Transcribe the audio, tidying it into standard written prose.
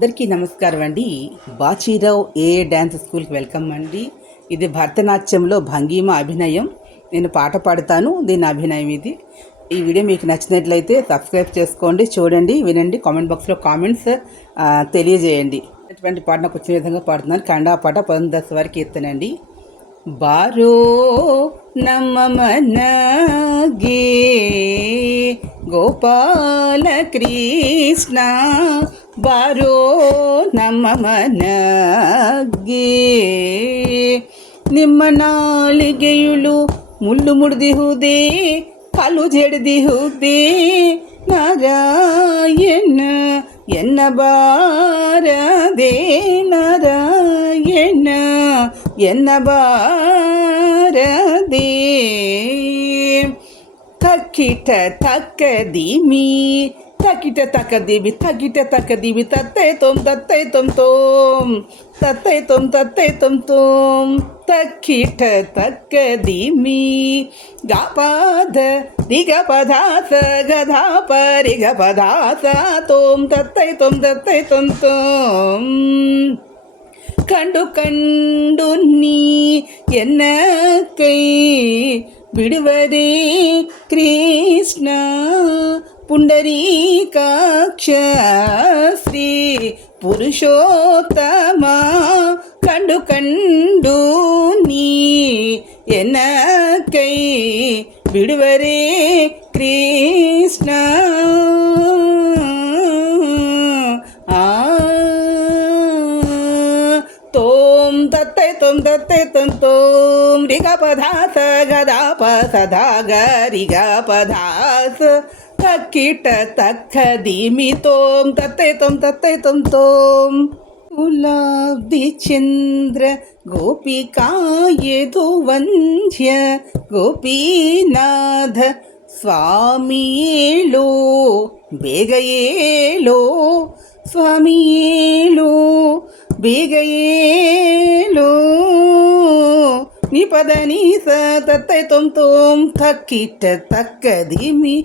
అందరికీ నమస్కారం అండి. బాచీరావు డ్యాన్స్ స్కూల్కి వెల్కమ్ అండి. ఇది భరతనాట్యంలో భంగిమ అభినయం. నేను పాట పాడతాను, దీని అభినయం ఇది. ఈ వీడియో మీకు నచ్చినట్లయితే సబ్స్క్రైబ్ చేసుకోండి, చూడండి, వినండి, కామెంట్ బాక్స్లో కామెంట్స్ తెలియజేయండి. అటువంటి పాట నాకు వచ్చిన విధంగా పాడుతున్నాను. కన్నడ పాట 10 వరకు ఎత్తానండి. బారో నమ్మమనగే ಗೋಪಾಲ ಕೃಷ್ಣ ಬಾರೋ ನಮ್ಮ ಮನಗೆ ನಿಮ್ಮ ನಾಲಿಗೆಯುಳು ಮುಳ್ಳು ಮುಡ್ದಿಹುದೇ ಕಾಲು ಜಡಿದಿಹುದೇ ನಾರಾಯಣ ಎನ್ನ ಬಾರದೆ ನಾರಾಯಣ ಎನ್ನ ಬಾರದೆ ತಕ್ಕಿಟ ತಕ್ಕದಿಮಿ ತಕ್ಕಿಟ ತಕ್ಕದಿಮಿ ತಕ್ಕಿಟ ತಕ್ಕದಿಮಿ ತತ್ತೈ ತೊಂ ತೋಂ ತತ್ತೈ ತೊಂ ತಕ್ಕಿಟ ತಕ್ಕದಿಮಿ ಗಾಪದ ರಿಗ ಪದಾಸ ಗಧಾ ಪರಿಗ ಪದಾಸ ತೋಂ ತತ್ತೈ ತೊಂ ಕಂಡು ಕಂಡು ನೀ ಎನ್ನ ಕೈ ಬಿಡುವರೇ ಕೃಷ್ಣ ಪುಂಡರೀಕಾಕ್ಷ ಶ್ರೀ ಪುರುಷೋತ್ತಮ ಕಂಡು ಕಂಡು ನೀ ಎನ್ನ ಕೈ ಬಿಡುವರೇ ಕೃಷ್ಣ ತತ್ತೈ ತೊಂ ರಿಗ ಪದಾಸ ಗದಾಪ ಸದಾ ಗರಿಗ ಪದಾಸ ತಕ್ಕಿಟ ತಕ್ಕದಿಮಿ ತೋಂ ತತ್ತೈ ತೊಂ ಗುಲಾಬ್ದಿ ಚಂದ್ರ ಗೋಪಿಕಾಯದು ವಂದ್ಯ ಗೋಪೀನಾಥ ಸ್ವಾಮಿಯೇಳೋ ಬೇಗ ಏಳೋ ಸ್ವಾಮಿಯೇಳೋ ಬೇಗ ಏಳೋ ನಿ ಪದ ನೀ ಸ ತತ್ತೈ ತೊಂ ತಕ್ಕಿಟ ತಕ್ಕದಿಮಿ